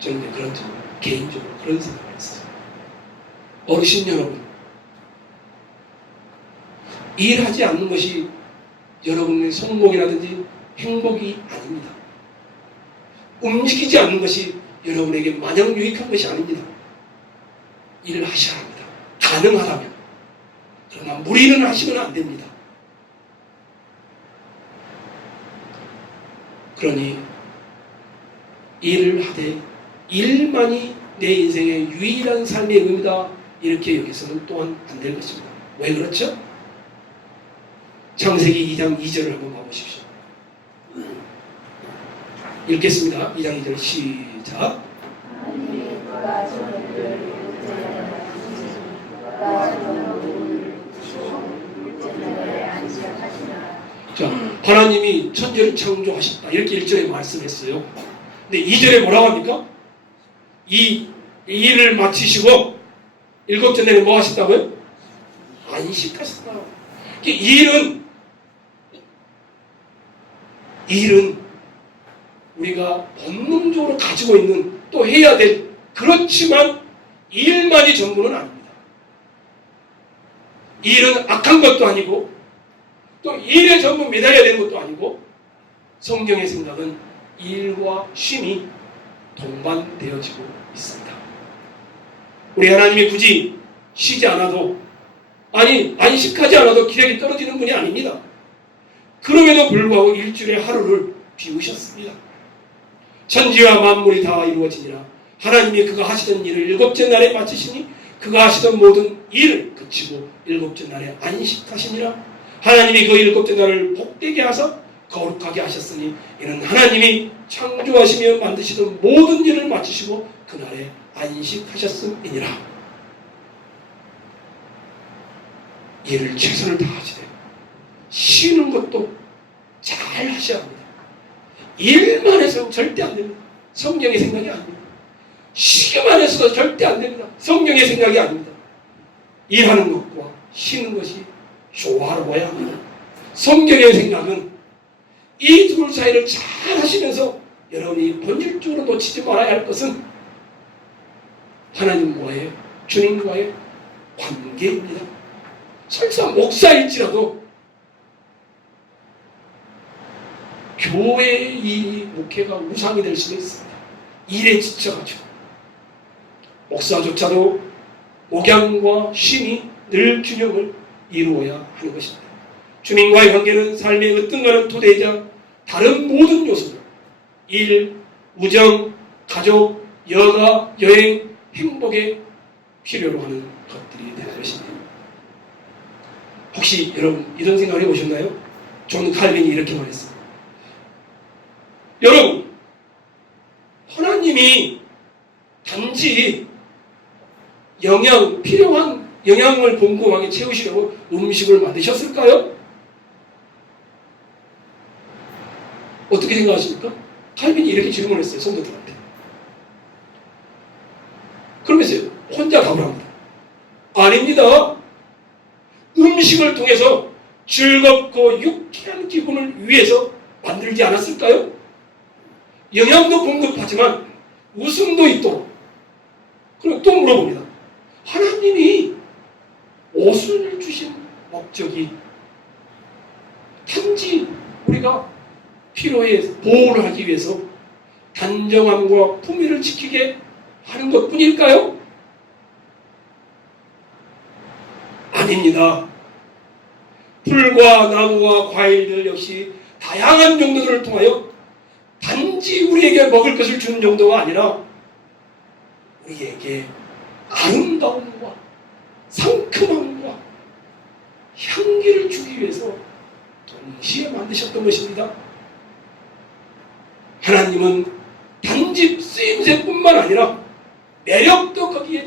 저는 그런 점, 개인적으로 그런 생각을 했어요. 어르신 여러분, 일하지 않는 것이 여러분의 성공이라든지 행복이 아닙니다. 움직이지 않는 것이 여러분에게 마냥 유익한 것이 아닙니다. 일을 하셔야 합니다. 가능하다면. 그러나 무리는 하시면 안 됩니다. 그러니 일을 하되 일만이 내 인생의 유일한 삶의 의미다, 이렇게 여기서는 또한 안 될 것입니다. 왜 그렇죠? 창세기 2장 2절을 한번 봐보십시오. 읽겠습니다. 2장 2절 시작. 자, 하나님이 천지를 창조하셨다, 이렇게 1절에 말씀했어요. 근데 2절에 뭐라고 합니까? 이 일을 마치시고 일곱째 날에 뭐 하셨다고요? 안식하셨다. 일은 우리가 본능적으로 가지고 있는, 또 해야 될, 그렇지만 일만이 전부는 아닙니다. 일은 악한 것도 아니고 또 일에 전부 매달려야 되는 것도 아니고, 성경의 생각은 일과 쉼이 동반되어지고 있습니다. 우리 하나님이 굳이 쉬지 않아도, 아니 안식하지 않아도 기력이 떨어지는 분이 아닙니다. 그럼에도 불구하고 일주일에 하루를 비우셨습니다. 천지와 만물이 다 이루어지니라. 하나님이 그가 하시던 일을 일곱째 날에 마치시니 그가 하시던 모든 일을 그치고 일곱째 날에 안식하시니라. 하나님이 그 일곱째 날을 복되게 하사 거룩하게 하셨으니 이는 하나님이 창조하시며 만드시던 모든 일을 마치시고 그날에 안식하셨음이니라. 일을 최선을 다하시되 쉬는 것도 잘 하셔야 합니다. 일만 해서는 절대 안 됩니다. 성경의 생각이 아닙니다. 쉬기만 해서도 절대 안 됩니다. 성경의 생각이 아닙니다. 일하는 것과 쉬는 것이 조화로워야 합니다. 성경의 생각은 이 둘 사이를 잘 하시면서 여러분이 본질적으로 놓치지 말아야 할 것은 하나님과의, 주님과의 관계입니다. 설사 목사일지라도 교회의 일이, 목회가 우상이 될 수도 있습니다. 일에 지쳐가지고. 목사조차도 목양과 쉼이 늘 균형을 이루어야 하는 것입니다. 주님과의 관계는 삶의 으뜸가는 토대이자 다른 모든 요소들, 일, 우정, 가족, 여가, 여행, 행복에 필요로 하는 것들이 되는 것입니다. 혹시 여러분 이런 생각을 해보셨나요? 존 칼빈이 이렇게 말했습니다. 여러분, 하나님이 단지 필요한 영양을 곰곰하게 채우시려고 음식을 만드셨을까요? 어떻게 생각하십니까? 칼빈이 이렇게 질문했어요, 성도들한테. 그러면서 혼자 답을 합니다. 아닙니다. 음식을 통해서 즐겁고 유쾌한 기분을 위해서 만들지 않았을까요? 영양도 공급하지만 웃음도 있도록. 그리고 또 물어봅니다. 하나님이 옷을 주신 목적이 단지 우리가 피로에 보호를 하기 위해서 단정함과 품위를 지키게 하는 것뿐일까요? 아닙니다. 풀과 나무와 과일들 역시 다양한 용도들을 통하여 단지 우리에게 먹을 것을 주는 정도가 아니라 우리에게 아름다움과 상큼함과 향기를 주기 위해서 동시에 만드셨던 것입니다. 하나님은 단지 쓰임새뿐만 아니라 매력도 거기에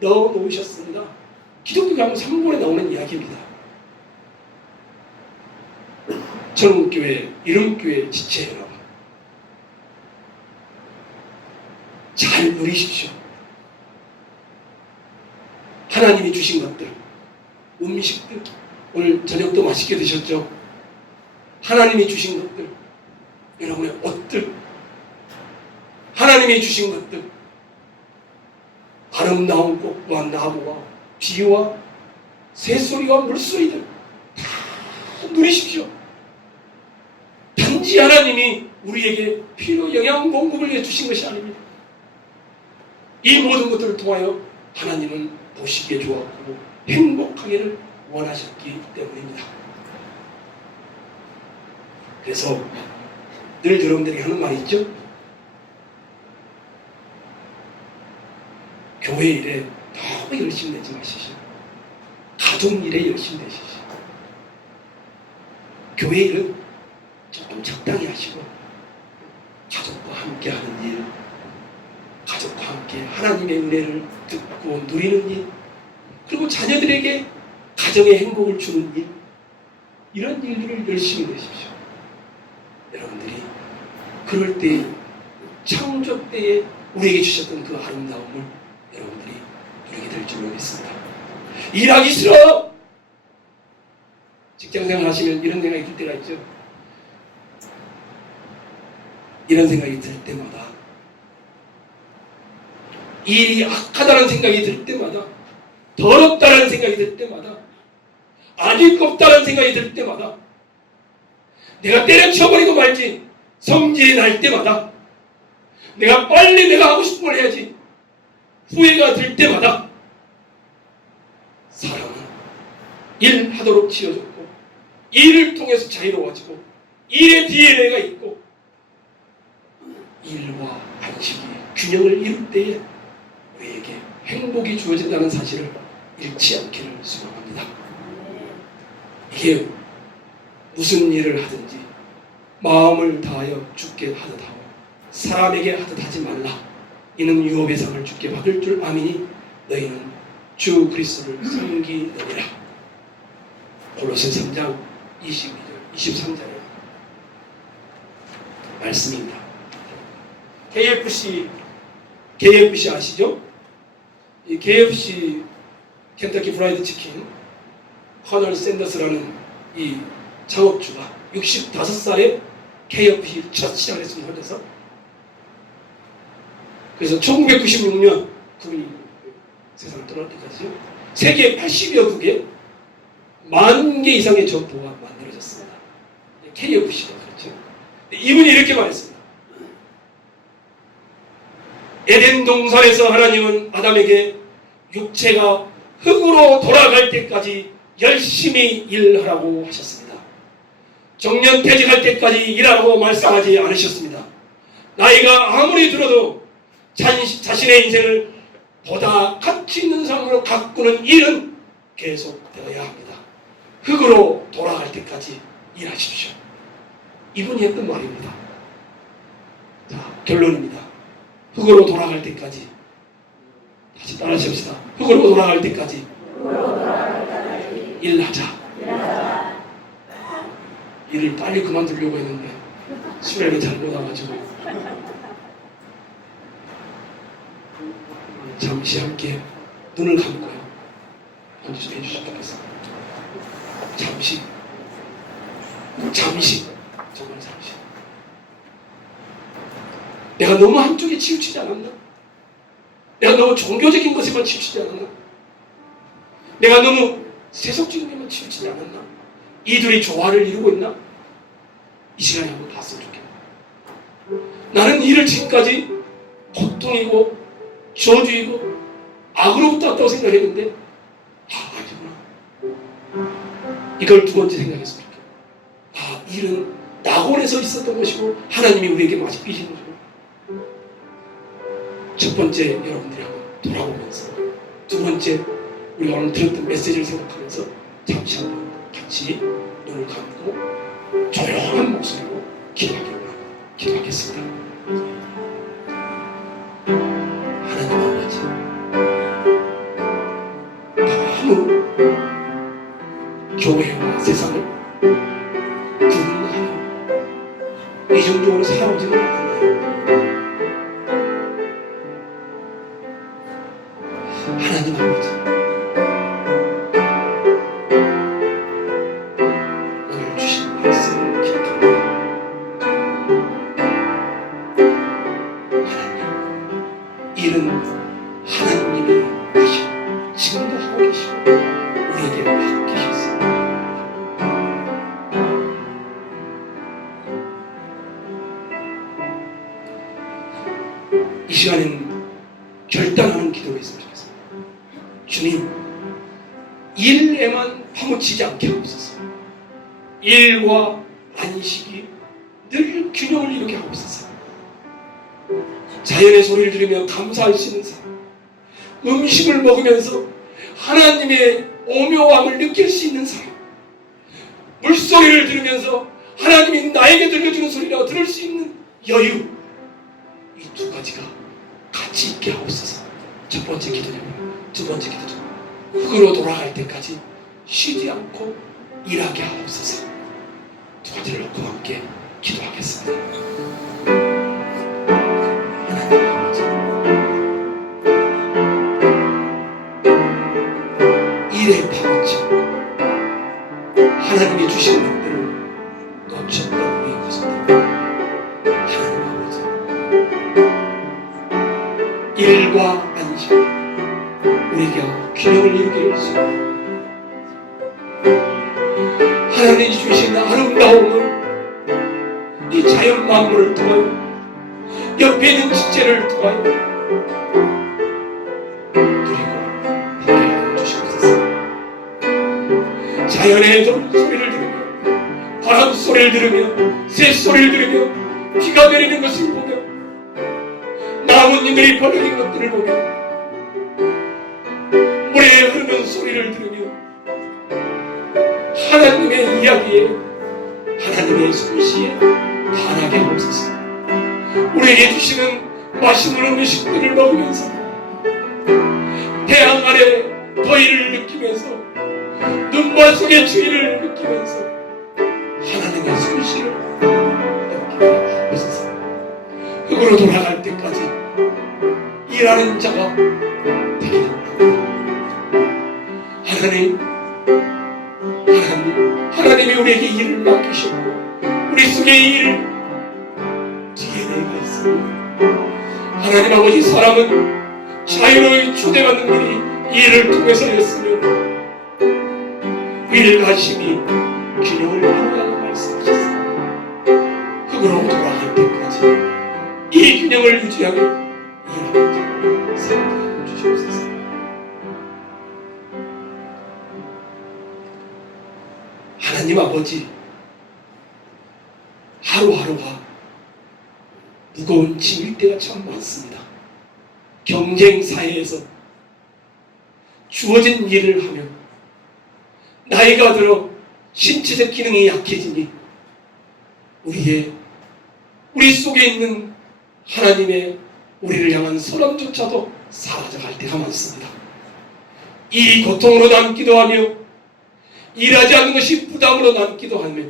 넣어 놓으셨습니다. 기독교 가면 3권에 나오는 이야기입니다. 전국교회, 이름교회 지체 여러분, 잘 누리십시오. 하나님이 주신 것들, 음식들, 오늘 저녁도 맛있게 드셨죠? 하나님이 주신 것들, 여러분의 옷들, 하나님이 주신 것들, 아름다운 꽃과 나무와 비와 새소리와 물소리들 다 누리십시오. 단지 하나님이 우리에게 필요 영양 공급을 해주신 것이 아닙니다. 이 모든 것들을 통하여 하나님은 보시기에 좋았고 행복하기를 원하셨기 때문입니다. 그래서 늘 여러분들에게 하는 말이 있죠. 교회 일에 너무 열심히 내지 마시죠. 가족 일에 열심히 내시죠. 교회 일은 조금 적당히 하시고 가족과 함께 하는 일, 가족과 함께 하나님의 은혜를 듣고 누리는 일, 그리고 자녀들에게 가정의 행복을 주는 일, 이런 일들을 열심히 내십시오. 여러분들이 그럴 때 창조 때에 우리에게 주셨던 그 아름다움을 여러분들이 누리게 될 줄 믿습니다. 일하기 싫어! 직장생활 하시면 이런 생각이 들 때가 있죠. 이런 생각이 들 때마다, 일이 악하다는 생각이 들 때마다, 더럽다는 생각이 들 때마다, 아직겁다는 생각이 들 때마다, 내가 때려쳐버리고 말지 성질이 날 때마다, 내가 빨리 내가 하고 싶은 걸 해야지 후회가 들 때마다, 사람은 일하도록 지어졌고 일을 통해서 자유로워지고 일의 DNA가 있고 일과 안식이 균형을 이룰 때에 우리에게 행복이 주어진다는 사실을 잃지 않기를 소망합니다. 이게 무슨 일을 하든지 마음을 다하여 주께 하듯 하고 사람에게 하듯 하지 말라. 이는 유업의 상을 주께 받을 줄 아미니 너희는 주 그리스도를 섬기느니라. 골로새 3장 22절 23절의 말씀입니다. KFC 아시죠? 이 KFC 켄터키 프라이드 치킨 커널 샌더스라는 이 창업주가 65살에 KFC 첫 시작을 했습니다. 혼자서. 그래서 1996년 그분이 세상을 떠날 때까지요. 세계 80여 국에 10,000개 이상의 점포가 만들어졌습니다. KFC가 그렇죠. 이분이 이렇게 말했습니다. 에덴 동산에서 하나님은 아담에게 육체가 흙으로 돌아갈 때까지 열심히 일하라고 하셨습니다. 정년퇴직할 때까지 일하라고 말씀하지 않으셨습니다. 나이가 아무리 들어도 자신의 인생을 보다 가치 있는 삶으로 가꾸는 일은 계속되어야 합니다. 흙으로 돌아갈 때까지 일하십시오. 이분이 했던 말입니다. 자, 결론입니다. 흙으로 돌아갈 때까지, 다시 따라하십시다. 흙으로 돌아갈 때까지 일하자. 일을 빨리 그만두려고 했는데 수련이 잘못 와가지고 잠시 함께 눈을 감고요. 앉으시게 해주시면 좋겠습니다. 잠시, 정말 잠시. 내가 너무 한쪽에 치우치지 않았나? 내가 너무 종교적인 것에만 치우치지 않았나? 내가 너무 세속적인 것에만 치우치지 않았나? 이들이 조화를 이루고 있나? 이 시간에 한번 봤으면 좋겠다. 나는 이를 지금까지 고통이고 저주이고 악으로부터 왔다고 생각했는데 아니구나. 이걸 두 번째 생각했습니다. 일은 낙원에서 있었던 것이고 하나님이 우리에게 마치 삐신 것이고, 첫 번째 여러분들이 한번 돌아보면서, 두 번째 우리가 오늘 들었던 메시지를 생각하면서 잠시 한번 같이 눈을 감고 조용한 목소리로 기도하겠습니다. 하나님 아버지, 너무 교회와 세상을 구분하여 이중적으로 살아오지는 않았나요? 하나님 아버지, 오늘 주신 말씀을 기억합니다. 하나님, 일은 하나님이 시간에는 결단하는 기도를 했으면 좋겠습니다. 주님, 일에만 파묻히지 않게 하옵소서. 일과 안식이 늘 균형을 이루게 하옵소서. 자연의 소리를 들으며 감사할 수 있는 사람, 음식을 먹으면서 하나님의 오묘함을 느낄 수 있는 사람, 물소리를 들으면서 하나님이 나에게 들려주는 소리라고 들을 수 있는 여유, 이 두 가지가 같이 있게 하옵소서. 첫 번째 기도냐면, 두 번째 기도죠. 흙으로 돌아갈 때까지 쉬지 않고 일하게 하옵소서. 두 가지를 놓고 함께 기도하겠습니다. 하나님 아버지, 일에 파묻혀 하나님이 주신 것들을 놓쳤던 우리의 모습들, 하나님 아버지, 일과 안식, 우리에게 균형을 이루게 해주시고, 하나님이 주신 아름다움을 이 자연 만물을 통하여, 옆에 있는 지체를 통하여 누리고 함께하여 주시옵소서. 자연의 소리를 들으며, 바람 소리를 들으며, 새 소리를 들으며, 비가 내리는 것을 보며, 나뭇잎들이 벌어진 것들을 보며, 물에 흐르는 소리를 들으며, 하나님의 이야기에, 하나님의 솜씨에 반하게 하옵소서. 우리에게 주시는 맛있는 음식들을 먹으면서, 태양 아래 더위를 느끼면서, 눈물 속의 추위를 느끼면서 하나님의 솜씨를 느끼게 하옵소서. 흙으로 돌아갈 때까지 일하는 자가 되게 합니다. 하나님이 우리에게 일을 맡기셨고, 우리 속에 일 DNA가 있습니다. 하나님 아버지, 사람은 자유로이 초대받는 일이 일을 통해서였으며, 일과 힘이 균형을 이루라고 말씀하셨습니다. 흙으로 돌아갈 때까지 이 균형을 유지하며 일하는 자 사랑하여 주시옵소서. 하나님 아버지, 하루하루가 무거운 짐일 때가 참 많습니다. 경쟁 사회에서 주어진 일을 하며 나이가 들어 신체적 기능이 약해지니 우리 속에 있는 하나님의 우리를 향한 소망조차도 사라져갈 때가 많습니다. 이 고통으로 남기도 하며, 일하지 않는 것이 부담으로 남기도 하며,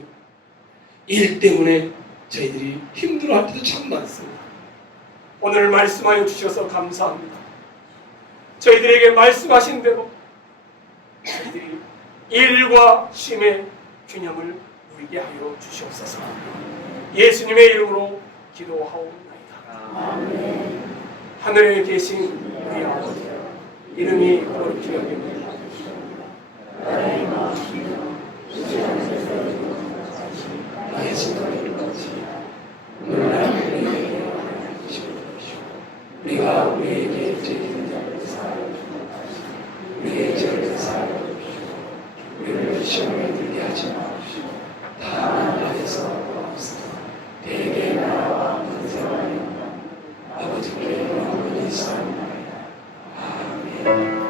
일 때문에 저희들이 힘들어할 때도 참 많습니다. 오늘 말씀하여 주셔서 감사합니다. 저희들에게 말씀하신 대로 저희들이 일과 쉼의 균형을 누리게 하여 주시옵소서. 예수님의 이름으로 기도하옵나이다. 하늘에 계신 우리 아버지, 이름이 거룩히 여김을 받으시오. 나라의 마음이여, 나의 생각을 같이 놀라는 우리에게 하나님이시오. 우리가 우리에게 죄짓는 자를 사하여 주옵소서. 우리의 죄를 사하여 주옵시고, 우리를 시험에 들게 하지 마옵시고, 다만 나에서 구하옵소서. 대개 나라와 권세와 영광 아버지께 영원히 있사옵나이다. 아멘.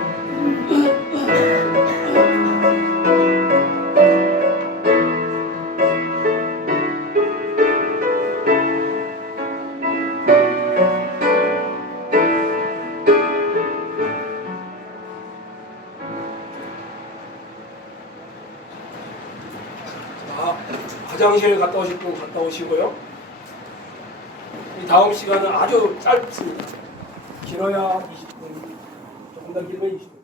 화장실 갔다 오실 분 갔다 오시고요. 이 다음 시간은 아주 짧습니다. 길어야 20분, 조금 더 길면 20분.